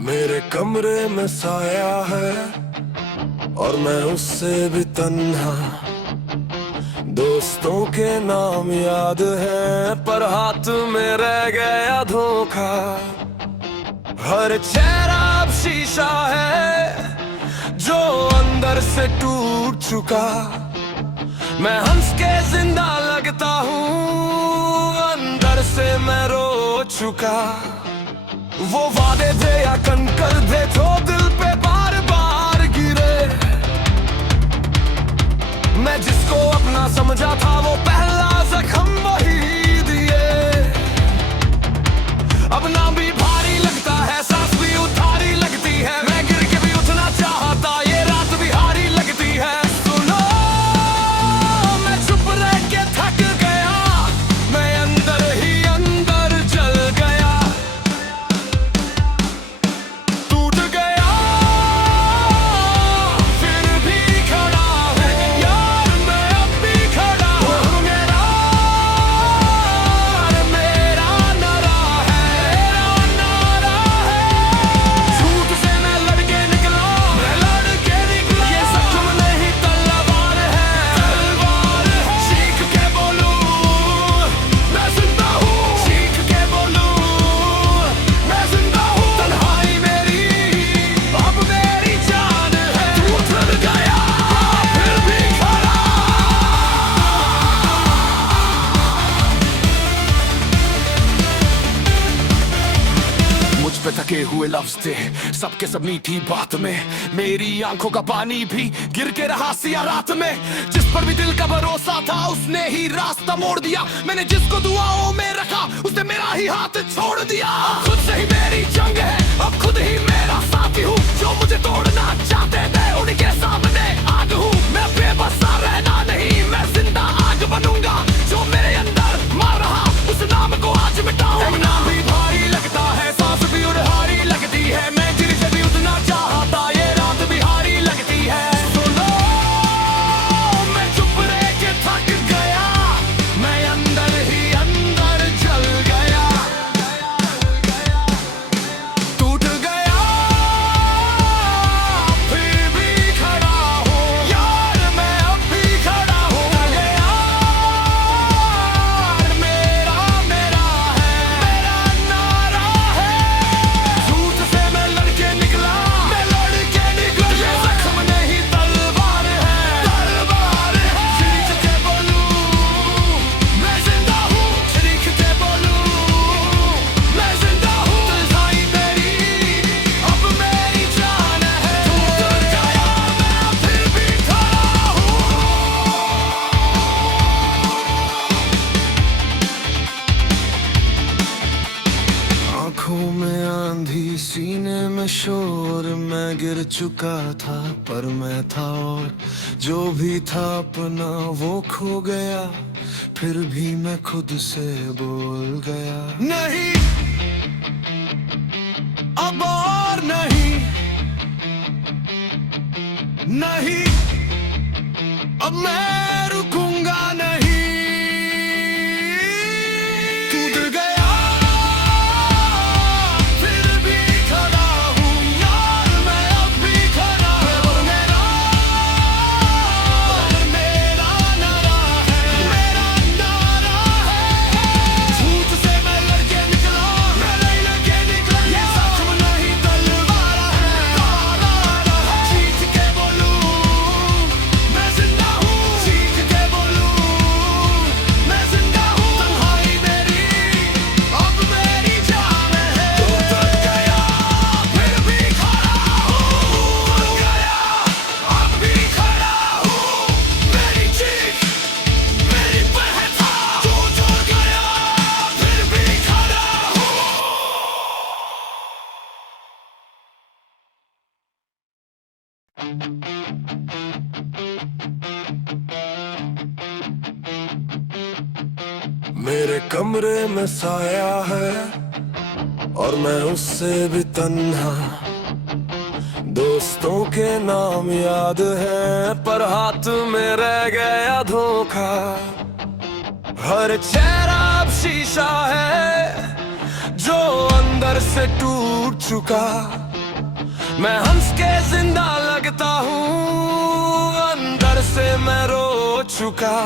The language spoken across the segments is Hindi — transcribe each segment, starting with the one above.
मेरे कमरे में साया है और मैं उससे भी तन्हा। दोस्तों के नाम याद है पर हाथ में रह गया धोखा। हर चेहरा अब शीशा है जो अंदर से टूट चुका। मैं हंस के जिंदा लगता हूँ, अंदर से मैं रो चुका। वो वादे थे या कंकर थे जो दिल पे बार बार गिरे। मैं जिसको अपना समझा था वो पहला जख्म वही दिए। अब ना भी भारी लगता है, सांस भी उधारी लगती है। मैं गिर के भी उठना चाहता, ये रात भी हारी लगती है। सुनो, मैं चुप रह के थक गया, मैं अंदर ही अंदर जल गया। टूट गया फिर भी खड़ा हूँ यार, मैं अब भी खड़ा हूँ। मेरा नारा है, झूठ से मैं लड़के निकला, ये जख्म नहीं तलवार है। चीख के बोलूं मैं जिंदा हूँ, चीख के बोलूं मैं जिंदा हूँ। तन्हाई मेरी अब मेरी जान है। तू उतर गया फिर भी खड़ा। मुझ पे थके हुए लफ्ज थे सबके सब मीठी बात में। मेरी आंखों का पानी भी गिर के रहा सिया रात में। जिस पर भी दिल का भरोसा था उसने ही रास्ता मोड़ दिया। मैंने जिसको दुआओं में रखा उसने मेरा ही हाथ छोड़ दिया। अब खुद से ही मेरी जंग है, अब खुद ही मेरा साथी हूँ। जो मुझे तोड़ना चाहते थे उनके सामने आग हूँ। मैं बेबस सा रहना नहीं, मैं जिंदा आग बनूंगा। जो मेरे अंदर मार रहा उस नाम को आज मिटाऊंगा। एक नाम भी भारी लगता है, सांस भी उधारी लगती है। मैं गिर के भी उठना चाहता, ये रात भी हारी लगती है। सुनो, मैं चुप रह के थक गया, मैं अंदर ही अंदर जल गया। टूट गया फिर भी खड़ा हूँ यार, मैं अब भी खड़ा हूँ। गया मेरा नारा है, झूठ से मैं लड़के निकला, ये जख्म नहीं तलवार है। चीख के बोलूं मैं जिंदा हूँ, चीख के बोलूं मैं जिंदा हूँ। तन्हाई मेरी अब मेरी जान है। तू उतर गया मैं फिर भी खड़ा हूँ। आंखों में आंधी, सीने में शोर। मैं गिर चुका था पर मैं था और जो भी था अपना वो खो गया। फिर भी मैं खुद से बोल गया, नहीं अब और नहीं, नहीं अब मैं रुकूंगा नहीं। टूट गया फिर भी खड़ा हूँ यार, मैं अब भी खड़ा हूँ। मेरा नारा है, झूठ से मैं लड़के निकला, ये जख्म नहीं तलवार है। चीख के बोलूं मैं जिंदा हूँ, चीख के बोलूं मैं जिंदा हूँ। तन्हाई मेरी अब मेरी जान है। तू उतर गया फिर भी खड़ा हूँ, गया अब भी खड़ा हूँ। मेरी चीख मेरी पहचान। तू उतर गया फिर भी खड़ा हूँ। मेरे कमरे में साया है और मैं उससे भी तन्हा। दोस्तों के नाम याद है पर हाथ में रह गया धोखा। हर चेहरा अब शीशा है जो अंदर से टूट चुका। मैं हंस के जिंदा लगता हूँ, अंदर से मैं रो चुका।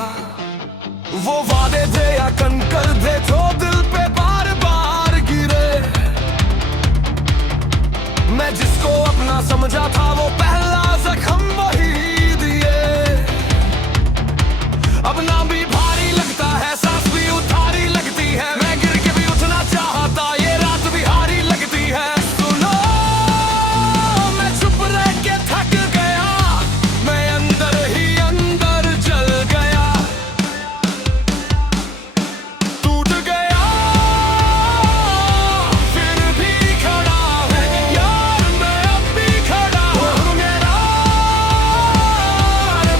वो वादे थे या कंकर थे जो दिल पे बार बार गिरे। मैं जिसको अपना समझा था वो पहला जख्म वही दिए। अब ना भी भारी लगता है, सांस भी उधारी लगती है। मैं गिर के भी उठना चाहता, ये रात भी हारी लगती है। सुनो, मैं चुप रह के थक गया, मैं अंदर ही अंदर जल गया, टूट गया, फिर भी खड़ा हूँ यार, मैं अब भी खड़ा हूँ।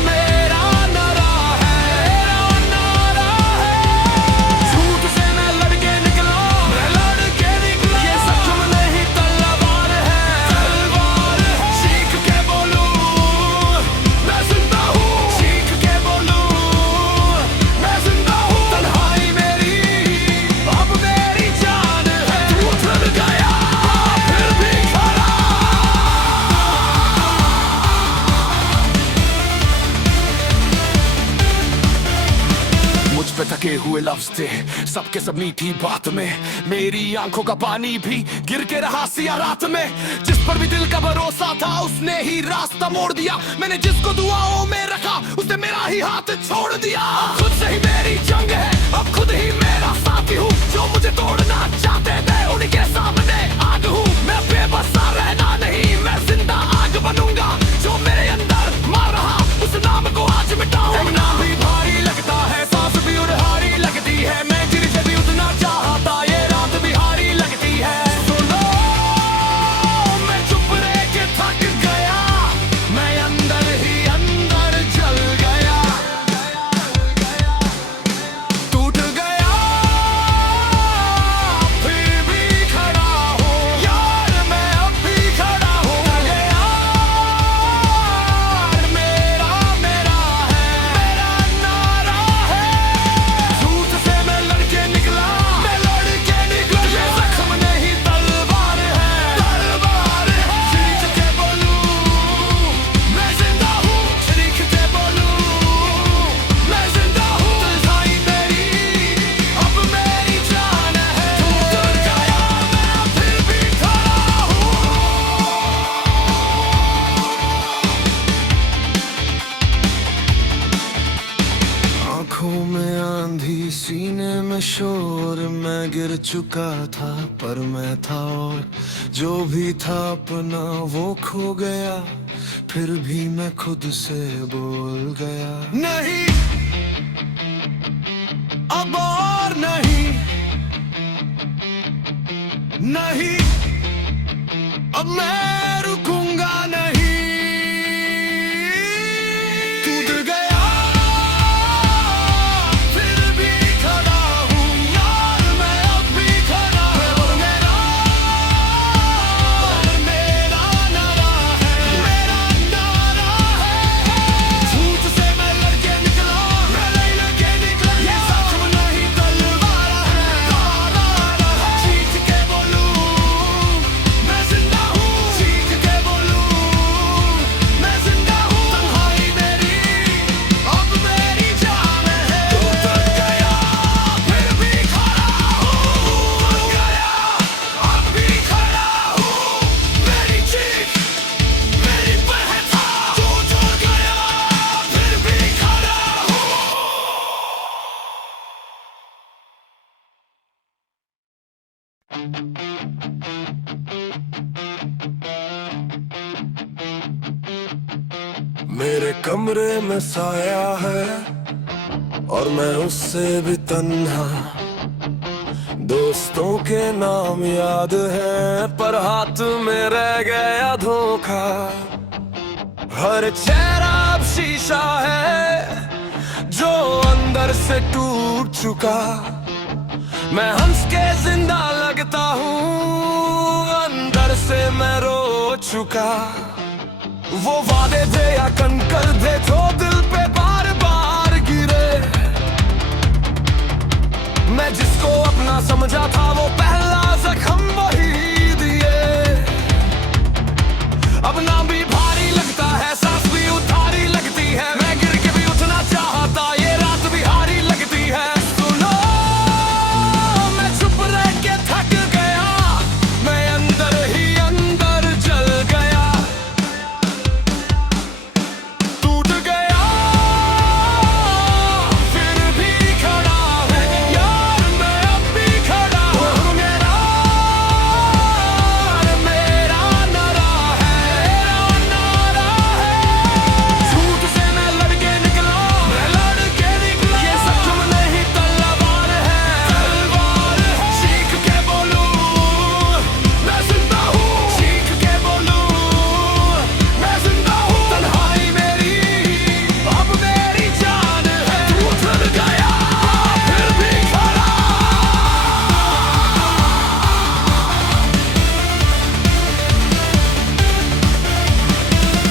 मेरा नारा झूठ से मैं लड़के निकला, ये सच नहीं तलवार है। चीख के बोलूं मैं जिंदा हूँ, चीख के बोलूं मैं जिंदा हूँ। तन्हाई मेरी अब मेरी जान है, टूट गया फिर भी खड़ा। मुझ पे तके हुए लफ्ज थे सबके सब मीठी बात में। मेरी आंखों का पानी भी गिर के रहा सिया रात में। जिस पर भी दिल का भरोसा था उसने ही रास्ता मोड़ दिया। मैंने जिसको दुआओं में रखा उसने मेरा ही हाथ छोड़ दिया। खुद से ही मेरी जंग है, अब खुद ही मेरा साथी हूँ। जो मुझे तोड़ना चाहते थे उनके सामने आग हूँ। मैं बेबसा रहना नहीं, मैं जिंदा आग बनूंगा। जो मेरे अंदर मार रहा उस नाम को आज मिटाऊंगा। नाम भी भारी लगता है, सांस भी उधारी लगती है। मैं गिर के भी उठना चाहता, ये रात भी हारी लगती है। सुनो, मैं चुप रह के थक गया, मैं अंदर ही अंदर जल गया, टूट गया, फिर भी खड़ा हूँ यार, मैं अब भी खड़ा हूँ। गया मेरा है, मेरा नारा है। झूठ से मैं लड़के निकला, ये जख्म नहीं तलवार है। चीख के बोलूं मैं जिंदा हूँ, चीख के बोलूं मैं जिंदा हूँ। तन्हाई मेरी अब मेरी जान है, टूट गया मैं फिर भी खड़ा हूँ। आंखों में आंधी, सीने में शोर। मैं गिर चुका था पर मैं था और जो भी था अपना वो खो गया। फिर भी मैं खुद से बोल गया, नहीं अब और नहीं, नहीं अब मैं रुकूंगा नहीं। टूट गया फिर भी खड़ा हूँ यार, मैं अब भी खड़ा हूँ। मेरा नारा है। झूठ से मैं लड़के निकला, ये सच नहीं तलवार है। चीख के बोलूं मैं जिंदा हूँ, चीख के बोलूं मैं जिंदा हूँ। तन्हाई मेरी अब मेरी जान है, टूट गया फिर भी खड़ा हूँ। गया अब भी खड़ा हूँ, मेरी चीख मेरी पहचान। टूट गया फिर भी खड़ा हूँ। मेरे कमरे में साया है और मैं उससे भी तन्हा। दोस्तों के नाम याद है पर हाथ में रह गया धोखा। हर चेहरा अब शीशा है जो अंदर से टूट चुका। मैं हंस के जिंदा लगता हूँ, अंदर से मैं रो चुका। वो वादे थे या कंकर थे जो दिल पे बार बार गिरे। मैं जिसको अपना समझा था वो पहला जख्म वही दिए। अब ना भी भारी लगता है, सांस भी उधारी लगती है, मैं गिर के भी उठना चाहता, ये रात भी हारी लगती है। सुनो मैं चुप रह के थक गया, मैं अंदर ही अंदर जल गया, टूट गया फिर भी खड़ा हूँ यार, मैं अब भी खड़ा हूँ। मेरा नारा है, झूठ से मैं लड़के निकला, ये सच नहीं तलवार है, सीख के बोलूं मैं जिंदा हूँ, सीख के बोलूं मैं जिंदा हूँ। तन्हाई मेरी अब मेरी जान है, तू उतर गया फिर भी खड़ा।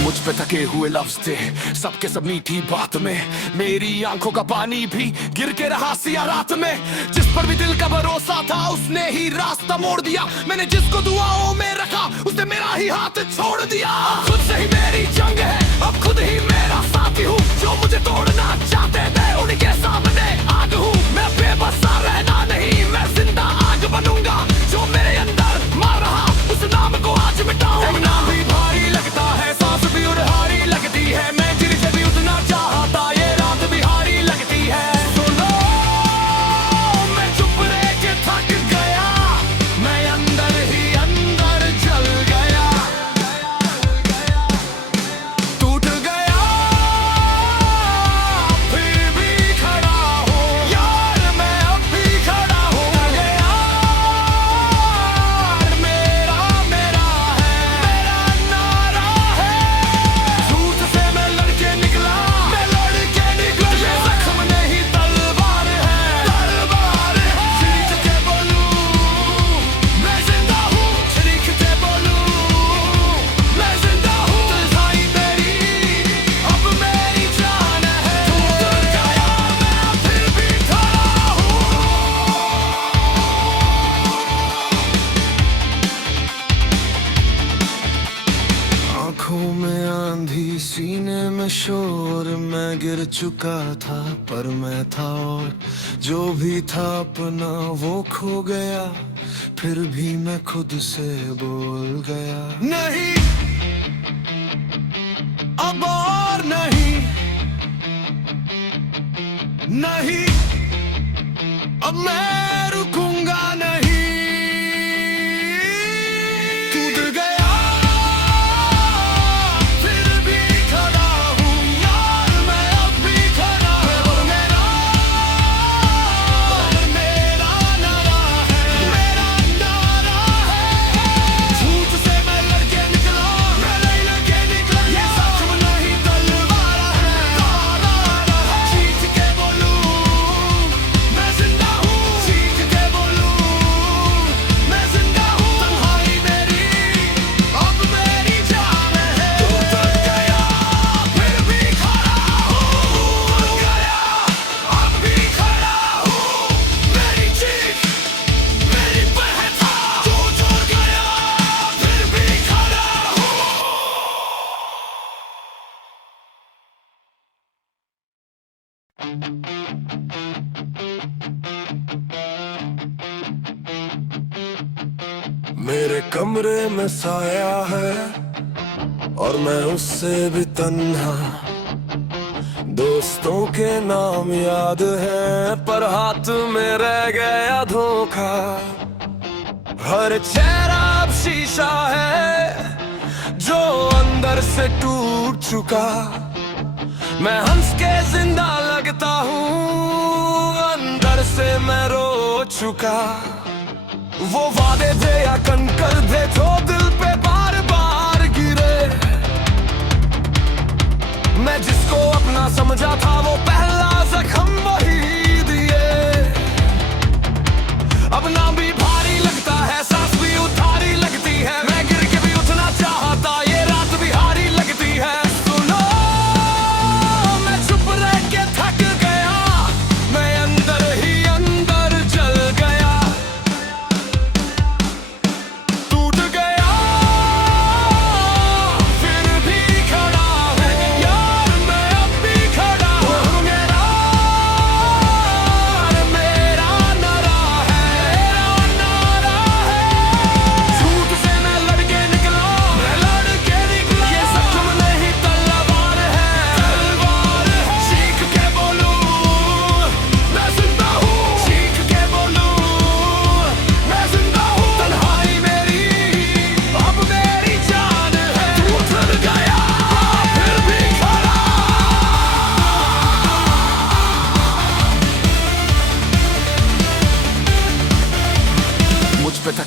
मुझ पे थके हुए लफ्ज थे, सबके सब मीठी बात में, मेरी आंखों का पानी भी गिर के रहा सिया रात में। जिस पर भी दिल का भरोसा था उसने ही रास्ता मोड़ दिया, मैंने जिसको दुआओं में रखा उसने मेरा ही हाथ छोड़ दिया। खुद से ही मेरी जंग है, अब खुद ही मेरा साथी हूँ, जो मुझे तोड़ना चाहते थे उनके सामने आग हूँ। मैं बेबसा रहना नहीं, मैं जिंदा आग बनूंगा, जो मेरे अंदर मार रहा उस नाम को आज मिटाऊंगा। नाम भी भारी लगता है, सांस भी उधारी लगती है, मैं गिर के भी उठना चाहता, ये रात भी हारी लगती है। सुनो मैं चुप रह के थक गया, मैं अंदर ही अंदर जल गया, टूट गया फिर भी खड़ा हूँ यार, मैं अब भी खड़ा हूँ। मेरा नारा है, झूठ से मैं लड़के निकला, ये जख्म नहीं तलवार है, सीख के बोलूं मैं जिंदा हूँ, सीख के बोलूं मैं जिंदा हूँ। तन्हाई मेरी अब मेरी जान है, तू उतर गया मैं फिर भी खड़ा हूँ। आंखों में आंधी, सीने में शोर, मैं गिर चुका था पर मैं था और जो भी था अपना वो खो गया, फिर भी मैं खुद से बोल गया नहीं, अब और नहीं, नहीं अब मैं रुकूंगा नहीं। टूट गया फिर भी खड़ा हूँ यार, मैं अब भी खड़ा हूँ। मेरा नारा है, झूठ से मैं लड़के निकला, ये सच नहीं तलवार है, सीख के बोलूं मैं जिंदा हूँ, सीख के बोलूं मैं जिंदा हूँ। तन्हाई मेरी अब मेरी जान है, तू उतर गया फिर भी खड़ा हूँ, गया अब भी खड़ा हूँ, मेरी चीख मेरी पहचान, तू उतर गया फिर भी खड़ा हूँ। मेरे कमरे में साया है और मैं उससे भी तन्हा, दोस्तों के नाम याद है पर हाथ में रह गया धोखा। हर चेहरा अब शीशा है जो अंदर से टूट चुका, मैं हंस के जिंदा लगता हूँ, अंदर से मैं रो चुका। वो वादे थे या कंकर थे जो दिल पे बार बार गिरे, मैं जिसको अपना समझा था वो पहला जख्म वही दिए। अब ना भी भारी लगता है, सांस भी उधारी लगती है, मैं गिर के भी उठना चाहता, ये रात भी हारी लगती है। सुनो मैं चुप रह के थक गया, मैं अंदर ही अंदर जल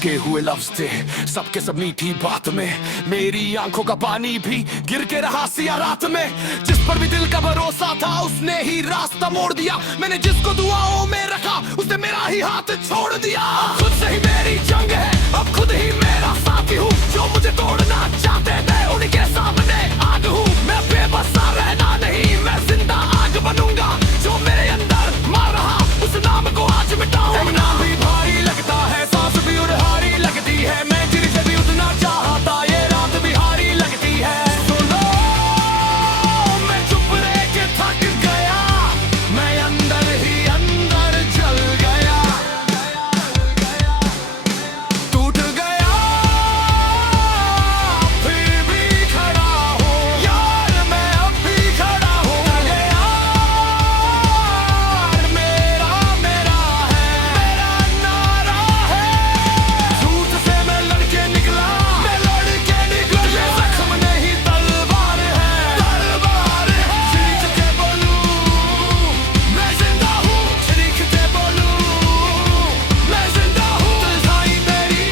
भटके हुए लफ्ज थे, सबके सब मीठी बात में मेरी आंखों का पानी भी गिर के रहा सिया रात में। जिस पर भी दिल का भरोसा था उसने ही रास्ता मोड़ दिया, मैंने जिसको दुआओं में रखा उसने मेरा ही हाथ छोड़ दिया। खुद से ही मेरी जंग है, अब खुद ही मेरा साथी हूँ, जो मुझे तोड़ना चाहते थे उनके सामने आग हूँ। मैं बेबसा रहना नहीं, मैं जिंदा आग बनूंगा, जो मेरे अंदर मार रहा उस नाम को आज मिटाऊंगा। नाम भी भारी लगता है, सांस भी उड़हारी लगती है, मैं गिर के भी उतना चाहता ये रात भी हारी लगती है। सुनो मैं चुप रह के थक गया, मैं अंदर ही अंदर जल गया, टूट गया फिर भी खड़ा हूँ यार, मैं अब भी खड़ा हूँ। यार मेरा मेरा है, मेरा नारा है, झूठ से मैं लड़के निकला, मैं लड़के निकला। ये जख्म नहीं तलवार है, तलवार है। चीख के बोलूं मैं जिंदा हूँ, चीख के बोलूं मैं जिंदा हूँ। तन्हाई मेरी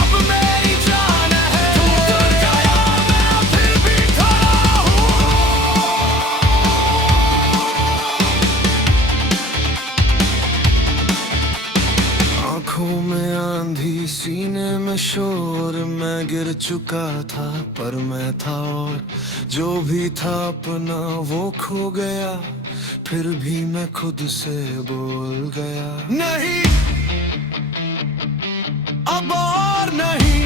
अब मेरी जान है, टूट गया मैं फिर भी खड़ा हूँ। आंखों में आंधी सीने में शोर, मैं गिर चुका था पर मैं था और जो भी था अपना वो खो गया, फिर भी मैं खुद से बोल गया नहीं, अब और नहीं,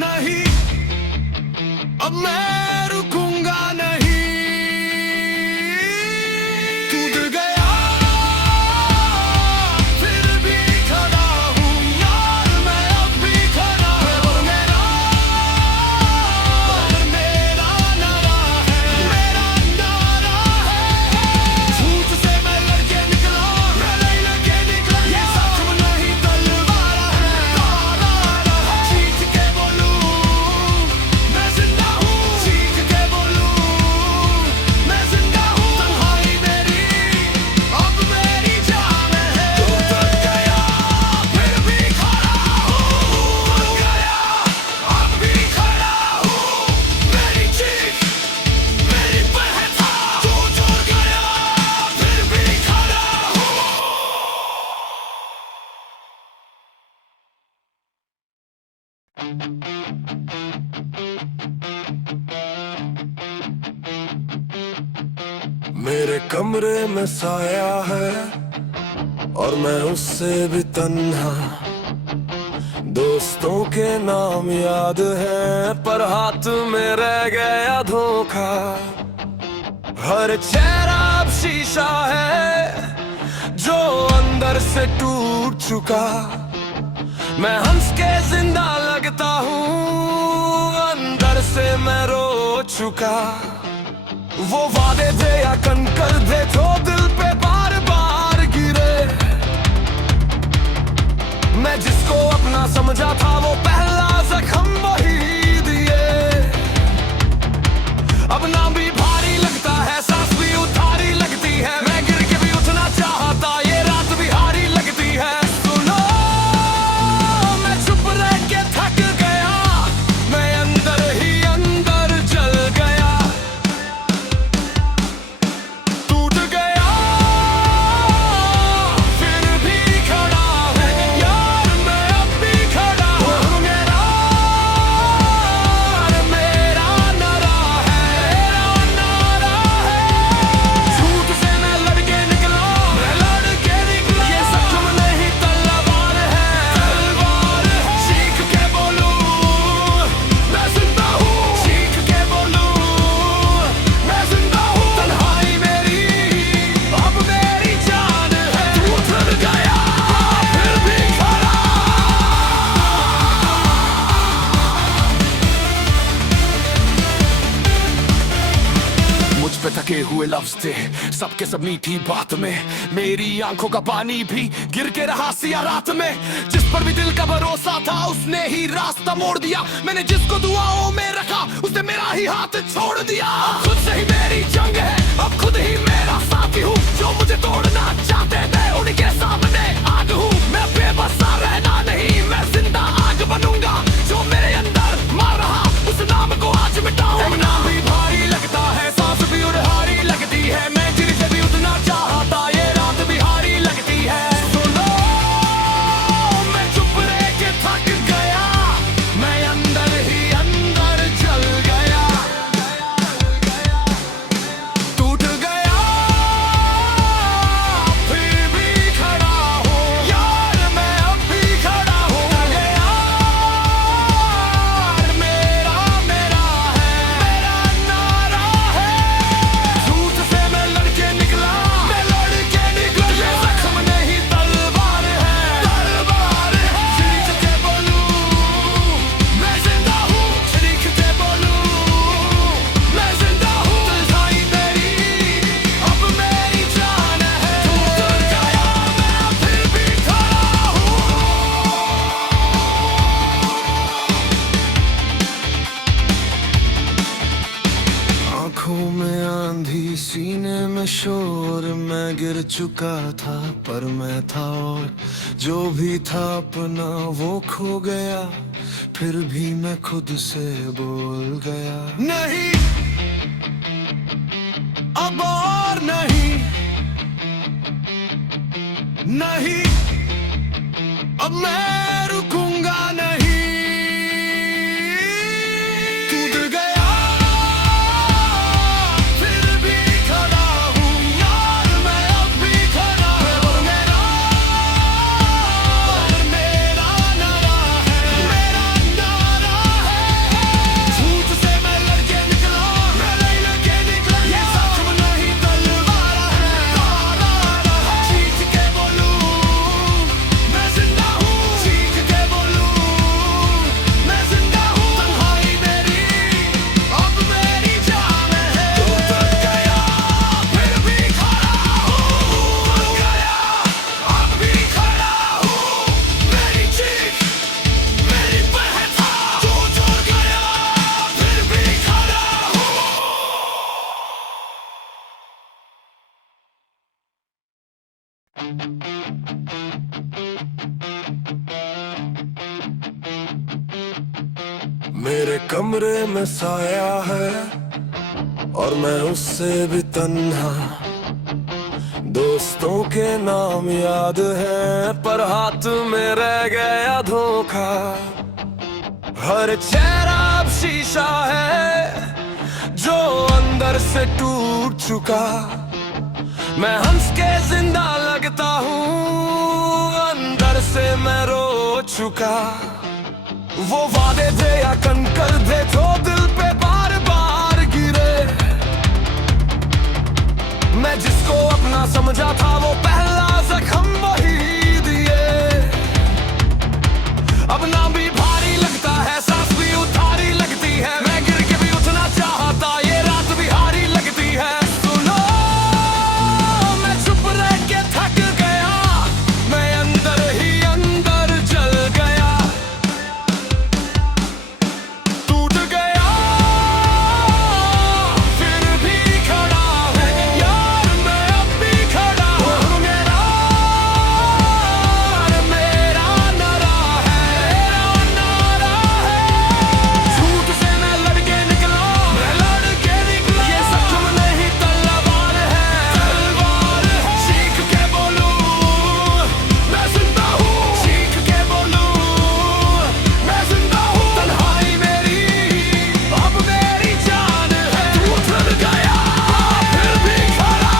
नहीं अब मैं रुकूंगा नहीं। टूट गया फिर भी खड़ा हूँ यार, मैं अब भी खड़ा हूँ। मेरा नारा है, मेरा नारा है, झूठ से मैं लड़के निकला, मैं लड़के निकला। ये जख्म नहीं तलवार है, तारा है। चीख के बोलूं मैं जिंदा हूँ, चीख के बोलूं मैं जिंदा हूँ। तन्हाई मेरी अब मेरी जान है, टूट गया फिर भी खड़ा हूँ, टूट गया अब भी खड़ा हूँ। मेरी चीख मेरी पहचान, टूट गया फिर भी खड़ा हूँ। मेरे कमरे में साया है और मैं उससे भी तन्हा, दोस्तों के नाम याद है पर हाथ में रह गया धोखा। हर चेहरा अब शीशा है जो अंदर से टूट चुका, मैं हंस के जिंदा लगता हूँ, अंदर से मैं रो चुका। वो वादे थे या कंकर थे जो दिल पे बार बार गिरे, मैं जिसको अपना समझा था वो पहला जख्म वही दिए। अब नाम भी भारी लगता है, सांस भी उधारी लगती है, मैं गिर के भी उठना चाहता ये रात भी हारी लगती है। सुनो मैं चुप रह के थक गया, मैं अंदर ही अंदर जल गया, टूट गया फिर भी खड़ा हूँ यार, मैं अब भी खड़ा हूँ। मेरा नारा है, मेरा नारा है, झूठ से मैं लड़के निकला, मैं लड़के निकला। ये जख्म नहीं तलवार है, तलवार है। चीख के बोलूं मैं जिंदा हूँ, चीख के बोलूं मैं जिंदा हूँ। तन्हाई मेरी अब मेरी जान है, टूट गया फिर भी खड़ा। मुझ पे थके हुए लफ्ज थे, सबके सब मीठी बात में मेरी आंखों का पानी भी गिर के रहा सिया रात में। जिस पर भी दिल का भरोसा था उसने ही रास्ता मोड़ दिया, मैंने जिसको दुआओं में रखा उसने मेरा ही हाथ छोड़ दिया। खुद से ही मेरी जंग है, अब खुद ही मेरा साथी हूँ, जो मुझे तोड़ना चाहते थे उनके सामने आग हूँ। मैं गिर चुका था पर मैं था और जो भी था अपना वो खो गया, फिर भी मैं खुद से बोल गया नहीं, अब और नहीं, नहीं अब मैं रुकूंगा नहीं। टूट गया फिर भी खड़ा हूँ यार, मैं अब भी खड़ा हूँ। मेरा नारा है, मेरा नारा है। झूठ से मैं लड़के निकला, मैं नहीं लड़के निकला। ये सच में नहीं तलवार है। चीख के बोलूं मैं जिंदा हूँ, चीख के बोलूं मैं जिंदा हूँ। तन्हाई मेरी अब मेरी जान है। टूट गया फिर भी खड़ा हूँ, टूट गया अब भी खड़ा हूँ। मेरी चीख मेरी पहचान, टूट गया फिर भी खड़ा हूँ। मेरे कमरे में साया है और मैं उससे भी तन्हा। दोस्तों के नाम याद है पर हाथ में रह गया धोखा। हर चेहरा अब शीशा है जो अंदर से टूट चुका। मैं हंस के जिंदा लगता हूँ, अंदर से मैं रो चुका। वो वादे थे या कंकर थे जो दिल पे बार बार गिरे। मैं जिसको अपना समझा था वो पहला जख्म वही दिए। अब ना भी भारी लगता है, सांस भी उधारी लगती है। मैं गिर के भी उठना चाहता, ये रात भी हारी लगती है। सुनो मैं चुप रह के थक गया, मैं अंदर ही अंदर जल गया। टूट गया फिर भी खड़ा हूँ यार, मैं अब भी खड़ा हूँ। मेरा नारा है, मेरा नारा है। झूठ से मैं लड़के निकला, मैं लड़के निकला। ये जख्म नहीं तलवार है, तलवार है। चीख के बोलूं मैं जिंदा हूँ, चीख के बोलूं मैं जिंदा हूँ। तन्हाई मेरी अब मेरी जान है। टूट गया फिर भी खड़ा।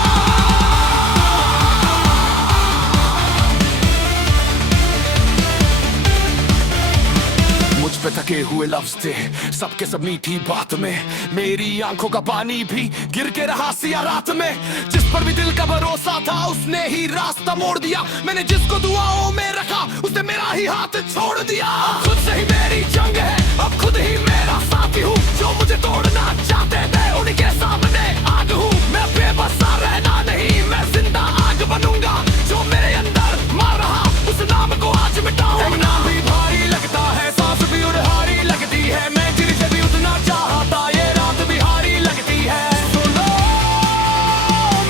मुझ पे थके हुए लफ्ज थे, सबके सब मीठी बात में। मेरी आंखों का पानी भी गिर के रहा सिया रात में। जिस पर भी दिल का भरोसा था उसने ही रास्ता मोड़ दिया। मैंने जिसको दुआओं में रखा उसने मेरा ही हाथ छोड़ दिया। खुद से ही मेरी जंग है, अब खुद ही मेरा साथी हूँ। जो मुझे तोड़ना चाहते थे उनके सामने आग हूँ। मैं बेबसा रहना नहीं, मैं जिंदा आग बनूंगा। जो मेरे अंदर मार रहा उस नाम को आज मिटाऊंगा। एक नाम भी भारी लगता है, सांस भी उधारी लगती है। मैं गिर के भी उठना चाहता, ये रात भी हारी लगती है। सुनो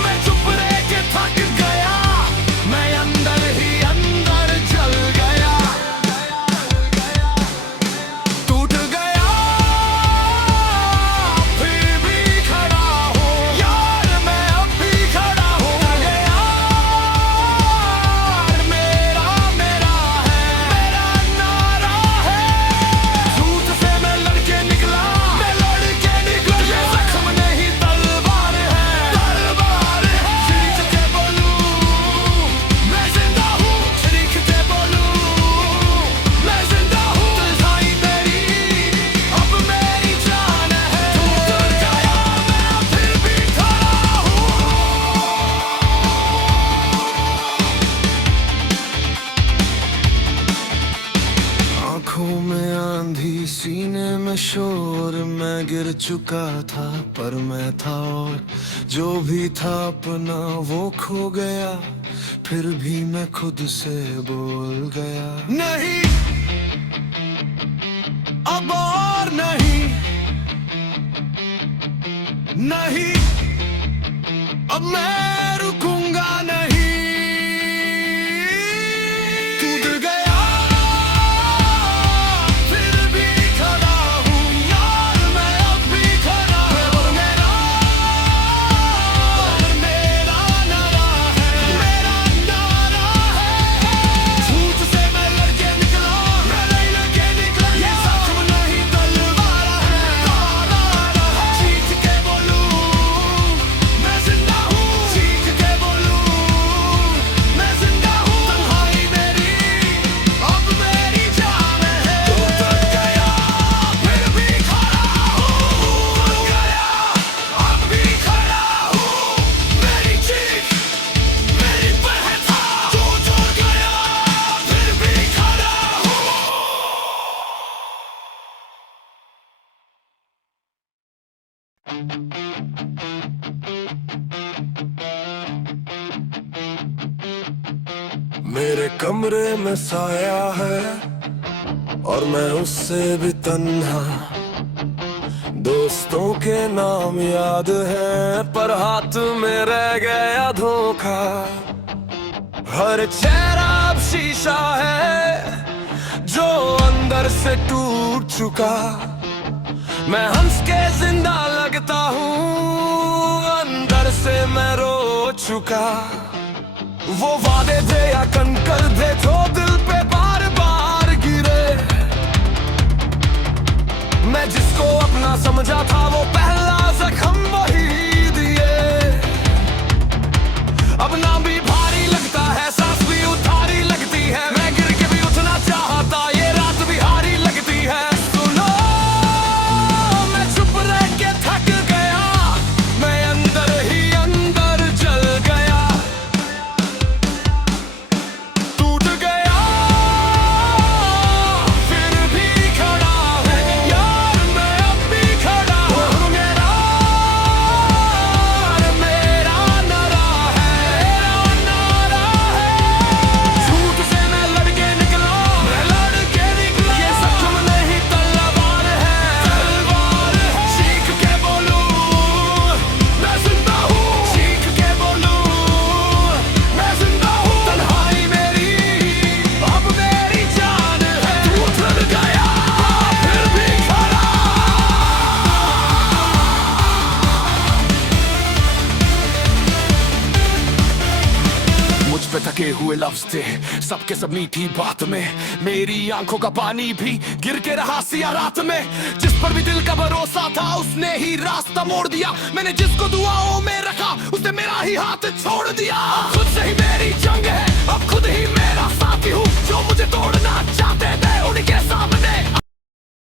मैं चुप रह के थक गया, मैं अंदर ही अंदर जल गया। टूट गया फिर भी खड़ा हूँ यार, मैं अब भी खड़ा हूँ। यार मेरा है, मेरा नारा है। झूठ से मैं लड़के निकला, मैं लड़के निकला। ये जख्म नहीं तलवार है, तलवार है। चीख के बोलूं मैं जिंदा हूँ, चीख के बोलूं मैं जिंदा हूँ। तन्हाई मेरी अब मेरी जान है। टूट गया मैं फिर भी खड़ा हूँ। आंखों में आंधी, सीने में शोर। मैं गिर चुका था पर मैं था और जो भी था अपना वो खो गया, फिर भी मैं खुद से बोल गया नहीं, अब और नहीं, नहीं अब मैं रुकूंगा नहीं। मेरे कमरे में साया है और मैं उससे भी तन्हा। दोस्तों के नाम याद है पर हाथ में रह गया धोखा। हर चेहरा अब शीशा है जो अंदर से टूट चुका। मैं हंस के जिंदा लगता हूँ, अंदर से मैं रो चुका। वो वादे थे या कंकर थे जो दिल पे बार बार गिरे। मैं जिसको अपना समझा था वो पहला जख्म वही दिए। अब ना भी भारी लगता है, सांस भी उधारी लगती है। मैं गिर के भी उठना चाहता, ये रात भी हारी लगती है। सुनो, मैं चुप रह के थक गया, मैं अंदर ही अंदर जल गया। टूट गया फिर भी खड़ा हूँ यार, मैं अब भी खड़ा हूँ। मेरा नारा है, झूठ से मैं लड़के निकला, मैं लड़के निकला। ये जख्म नहीं तलवार है, चीख के बोलूं मैं जिंदा हूँ, चीख के बोलूं मैं जिंदा हूँ। तन्हाई मेरी अब मेरी जान है, तू उतर गया फिर भी खड़ा। मुझ पे तके हुए लफ्ज थे सबके सब मीठी बात में। मेरी आंखों का पानी भी गिर के रहा सिया रात में। जिस पर भी दिल का भरोसा था उसने ही रास्ता मोड़ दिया। मैंने जिसको दुआओं में रखा उसने मेरा ही हाथ छोड़ दिया। खुद से ही